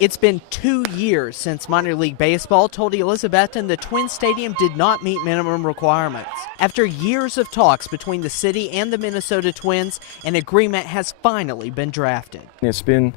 It's been 2 years since minor league baseball told Elizabethton the Twins Stadium did not meet minimum requirements. After years of talks between the city and the Minnesota Twins, an agreement has finally been drafted. It's been,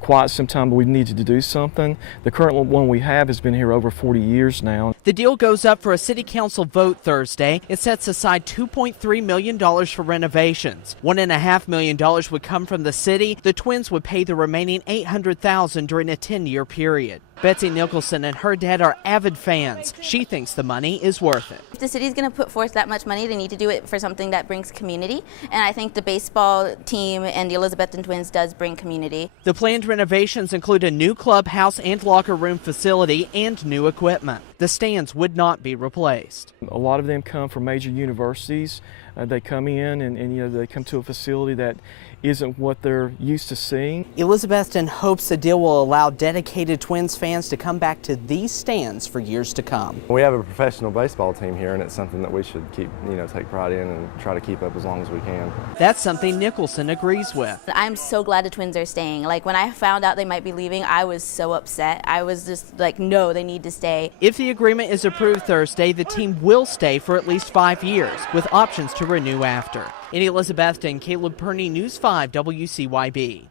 quite some time, but we needed to do something. The current one we have has been here over 40 years now. The deal goes up for a city council vote Thursday. It sets aside $2.3 million for renovations. $1.5 million would come from the city. The Twins would pay the remaining $800,000 during a 10-year period. Betsy Nicholson and her dad are avid fans. She thinks the money is worth it. If the city's going to put forth that much money, they need to do it for something that brings community. And I think the baseball team and the Elizabethton Twins does bring community. The planned renovations include a new clubhouse and locker room facility and new equipment. The stands would not be replaced. A lot of them come from major universities. They come in and they come to a facility that isn't what they're used to seeing. Elizabethton hopes the deal will allow dedicated Twins fans to come back to these stands for years to come. We have a professional baseball team here, and it's something that we should keep, take pride in and try to keep up as long as we can. That's something Nicholson agrees with. I'm so glad the Twins are staying. Like, when I found out they might be leaving, I was so upset. I was just like, no, they need to stay. If the agreement is approved Thursday, the team will stay for at least 5 years, with options to renew after. In Elizabethton, Caleb Perhne, News 5 WCYB.